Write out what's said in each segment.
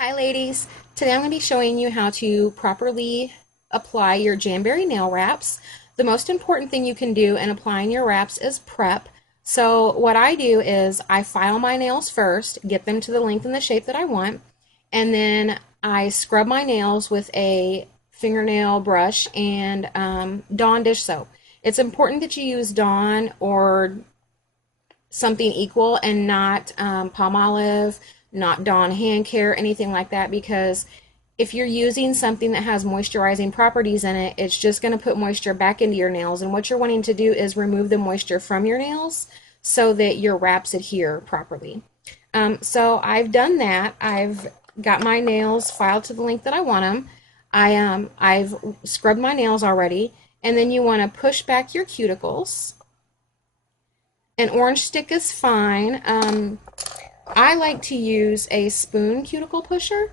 Hi ladies, today I'm going to be showing you how to properly apply your Jamberry nail wraps. The most important thing you can do in applying your wraps is prep. So what I do is I file my nails first, get them to the length and the shape that I want, and then I scrub my nails with a fingernail brush and Dawn dish soap. It's important that you use Dawn or something equal and not Palmolive, not Dawn hand care, anything like that, because if you're using something that has moisturizing properties in it, it's just going to put moisture back into your nails. And what you're wanting to do is remove the moisture from your nails so that your wraps adhere properly. So I've done that. I've got my nails filed to the length that I want them. I've scrubbed my nails already, and then you want to push back your cuticles. An orange stick is fine. I like to use a spoon cuticle pusher.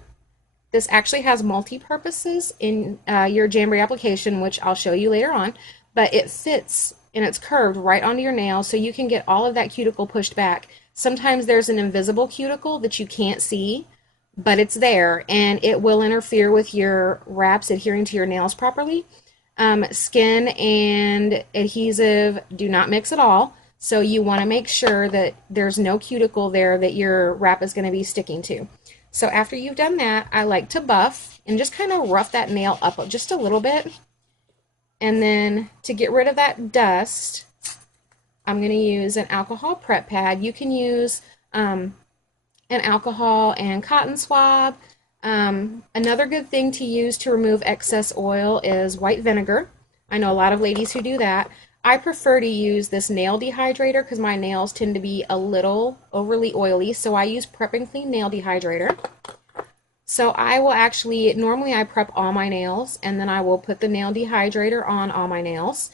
This actually has multi-purposes in your Jamberry application, which I'll show you later on, but it fits and it's curved right onto your nail so you can get all of that cuticle pushed back. Sometimes there's an invisible cuticle that you can't see, but it's there and it will interfere with your wraps adhering to your nails properly. Skin and adhesive do not mix at all. So you want to make sure that there's no cuticle there that your wrap is going to be sticking to. So after you've done that, I like to buff and just kind of rough that nail up just a little bit. And then to get rid of that dust, I'm going to use an alcohol prep pad. You can use an alcohol and cotton swab. Another good thing to use to remove excess oil is white vinegar. I know a lot of ladies who do that. I prefer to use this nail dehydrator because my nails tend to be a little overly oily, so I use Prep and Clean nail dehydrator. So I will actually, normally I prep all my nails and then I will put the nail dehydrator on all my nails.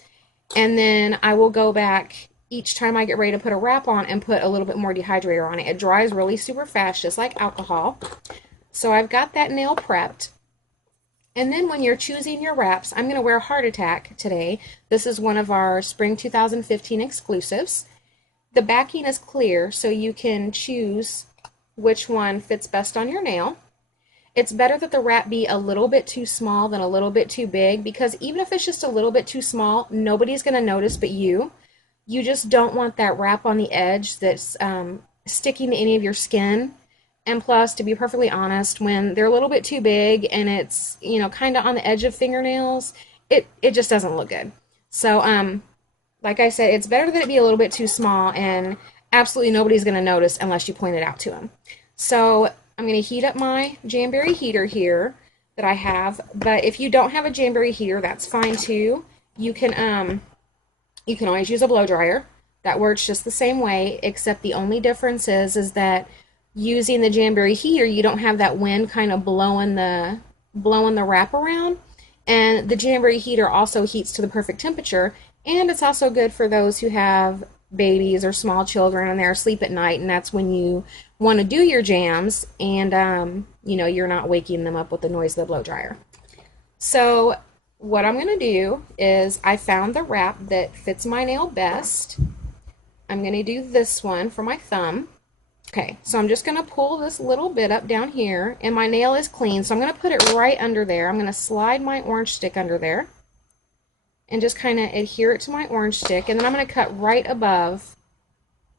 And then I will go back each time I get ready to put a wrap on and put a little bit more dehydrator on it. It dries really super fast, just like alcohol. So I've got that nail prepped. And then when you're choosing your wraps, I'm going to wear Heart Attack today. This is one of our Spring 2015 exclusives. The backing is clear, so you can choose which one fits best on your nail. It's better that the wrap be a little bit too small than a little bit too big, because even if it's just a little bit too small, nobody's going to notice but you. You just don't want that wrap on the edge that's sticking to any of your skin. And plus, to be perfectly honest, when they're a little bit too big and it's, kind of on the edge of fingernails, it just doesn't look good. So, like I said, it's better that it be a little bit too small, and absolutely nobody's going to notice unless you point it out to them. So, I'm going to heat up my Jamberry heater here that I have, but if you don't have a Jamberry heater, that's fine too. You can always use a blow dryer. That works just the same way, except the only difference is that using the Jamberry heater, you don't have that wind kind of blowing the wrap around. And the Jamberry heater also heats to the perfect temperature, and it's also good for those who have babies or small children and they're asleep at night, and that's when you want to do your jams and you're not waking them up with the noise of the blow dryer. So what I'm going to do is I found the wrap that fits my nail best. I'm going to do this one for my thumb. Okay, so I'm just going to pull this little bit up down here, and my nail is clean, so I'm going to put it right under there. I'm going to slide my orange stick under there and just kind of adhere it to my orange stick, and then I'm going to cut right above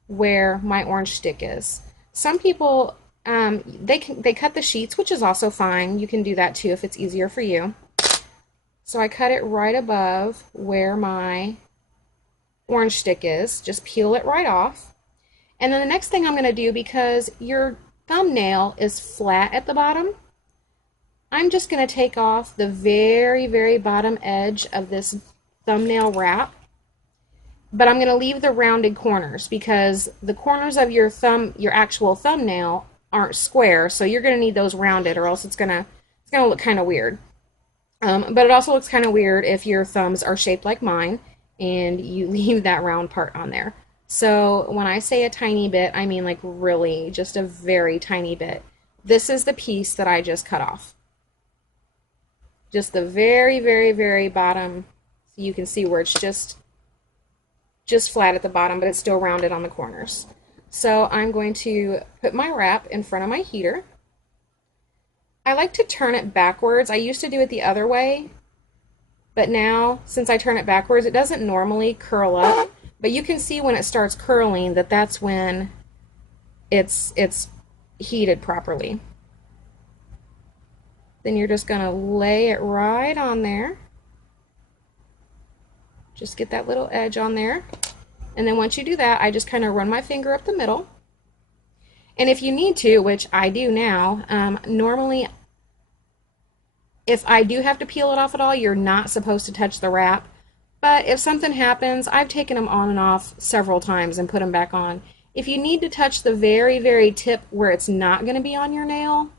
where my orange stick is. Some people, they cut the sheets, which is also fine. You can do that too if it's easier for you. So I cut it right above where my orange stick is. Just peel it right off. And then the next thing I'm going to do, because your thumbnail is flat at the bottom, I'm just going to take off the very, very bottom edge of this thumbnail wrap. But I'm going to leave the rounded corners because the corners of your actual thumbnail aren't square, so you're going to need those rounded, or else it's going to look kind of weird. But it also looks kind of weird if your thumbs are shaped like mine and you leave that round part on there. So when I say a tiny bit, I mean like really just a very tiny bit. This is the piece that I just cut off. Just the very, very, very bottom. So you can see where it's just flat at the bottom, but it's still rounded on the corners. So I'm going to put my wrap in front of my heater. I like to turn it backwards. I used to do it the other way, but now since I turn it backwards, it doesn't normally curl up. But you can see when it starts curling that that's when it's heated properly. Then you're just gonna lay it right on there. Just get that little edge on there. And then once you do that, I just kind of run my finger up the middle. And if you need to, which I do now, normally if I do have to peel it off at all, you're not supposed to touch the wrap. But if something happens, I've taken them on and off several times and put them back on. If you need to touch the very, very tip where it's not going to be on your nail,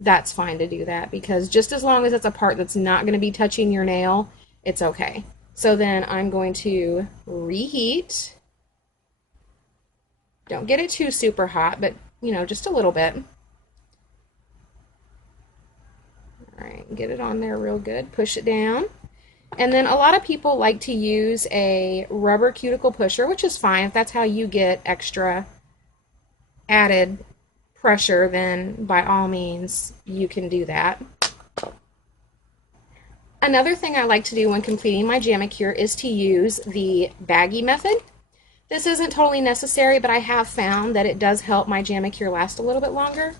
that's fine to do that, because just as long as it's a part that's not going to be touching your nail, it's okay. So then I'm going to reheat. Don't get it too super hot, but just a little bit. All right, get it on there real good. Push it down. And then a lot of people like to use a rubber cuticle pusher, which is fine. If that's how you get extra added pressure, then by all means you can do that. Another thing I like to do when completing my Jamacure is to use the baggie method. This isn't totally necessary, but I have found that it does help my Jamacure last a little bit longer.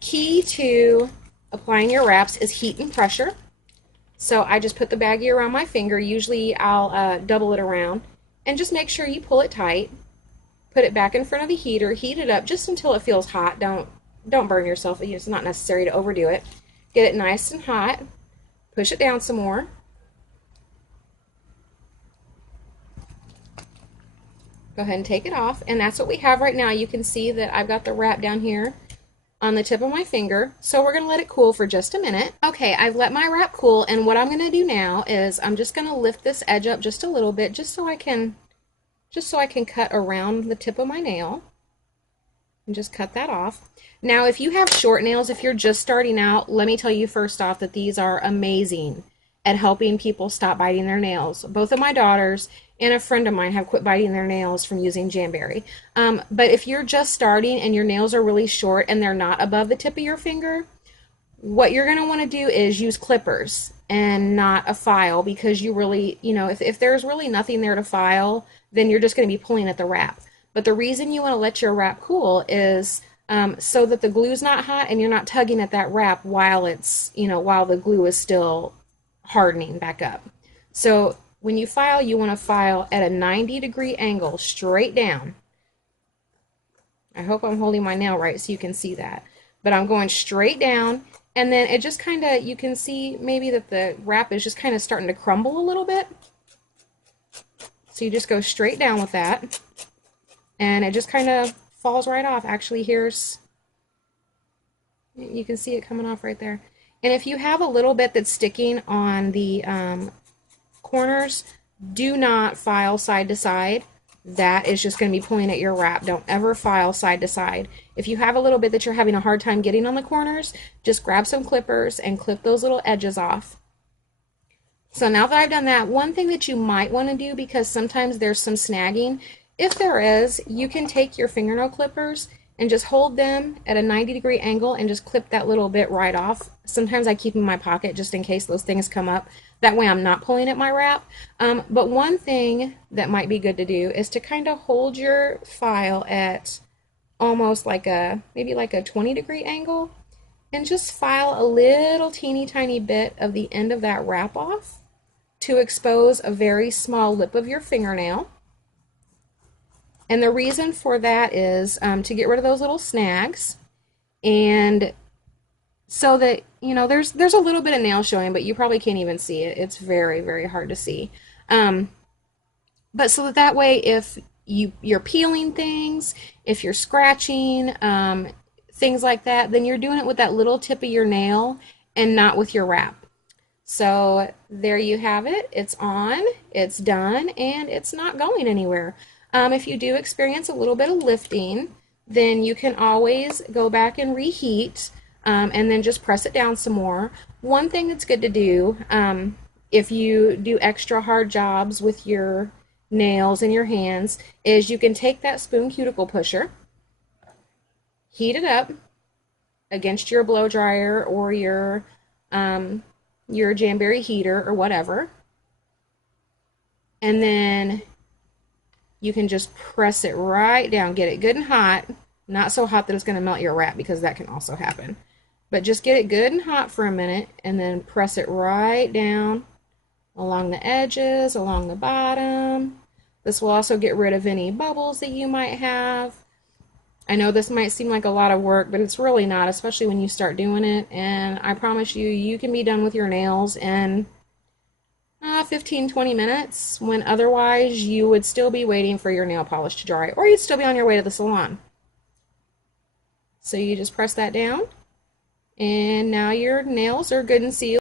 Key to applying your wraps is heat and pressure. So I just put the baggie around my finger. Usually I'll double it around, and just make sure you pull it tight. Put it back in front of the heater. Heat it up just until it feels hot. Don't burn yourself. It's not necessary to overdo it. Get it nice and hot. Push it down some more. Go ahead and take it off, and that's what we have right now. You can see that I've got the wrap down here on the tip of my finger, so we're going to let it cool for just a minute. Okay, I've let my wrap cool, and what I'm going to do now is I'm just going to lift this edge up just a little bit, just so I can cut around the tip of my nail, and just cut that off. Now, if you have short nails, if you're just starting out, let me tell you first off that these are amazing at helping people stop biting their nails. Both of my daughters and a friend of mine have quit biting their nails from using Jamberry. But if you're just starting and your nails are really short and they're not above the tip of your finger, what you're going to want to do is use clippers and not a file, because you really, if there's really nothing there to file, then you're just going to be pulling at the wrap. But the reason you want to let your wrap cool is so that the glue's not hot and you're not tugging at that wrap while it's, while the glue is still hardening back up. So when you file, you want to file at a 90-degree angle straight down. I hope I'm holding my nail right so you can see that. But I'm going straight down, and then it just kind of, you can see maybe that the wrap is just kind of starting to crumble a little bit. So you just go straight down with that, and it just kind of falls right off. Actually, you can see it coming off right there. And if you have a little bit that's sticking on the corners, do not file side to side. That is just going to be pulling at your wrap. Don't ever file side to side. If you have a little bit that you're having a hard time getting on the corners, just grab some clippers and clip those little edges off. So now that I've done that, one thing that you might want to do, because sometimes there's some snagging, if there is, you can take your fingernail clippers and just hold them at a 90-degree angle and just clip that little bit right off. Sometimes I keep them in my pocket just in case those things come up. That way I'm not pulling at my wrap. But one thing that might be good to do is to kind of hold your file at almost like maybe like a 20-degree angle, and just file a little teeny tiny bit of the end of that wrap off to expose a very small lip of your fingernail. And the reason for that is to get rid of those little snags, and so that, there's a little bit of nail showing, but you probably can't even see it. It's very, very hard to see. But so that way, if you're peeling things, if you're scratching, things like that, then you're doing it with that little tip of your nail and not with your wrap. So there you have it. It's on, it's done, and it's not going anywhere. If you do experience a little bit of lifting, then you can always go back and reheat, and then just press it down some more. One thing that's good to do, if you do extra hard jobs with your nails and your hands, is you can take that spoon cuticle pusher, heat it up against your blow dryer or your Jamberry heater or whatever. And then you can just press it right down, get it good and hot. Not so hot that it's going to melt your wrap, because that can also happen. But just get it good and hot for a minute, and then press it right down along the edges, along the bottom. This will also get rid of any bubbles that you might have. I know this might seem like a lot of work, but it's really not, especially when you start doing it. And I promise you, you can be done with your nails in 15-20 minutes, when otherwise you would still be waiting for your nail polish to dry, or you'd still be on your way to the salon. So you just press that down, and now your nails are good and sealed.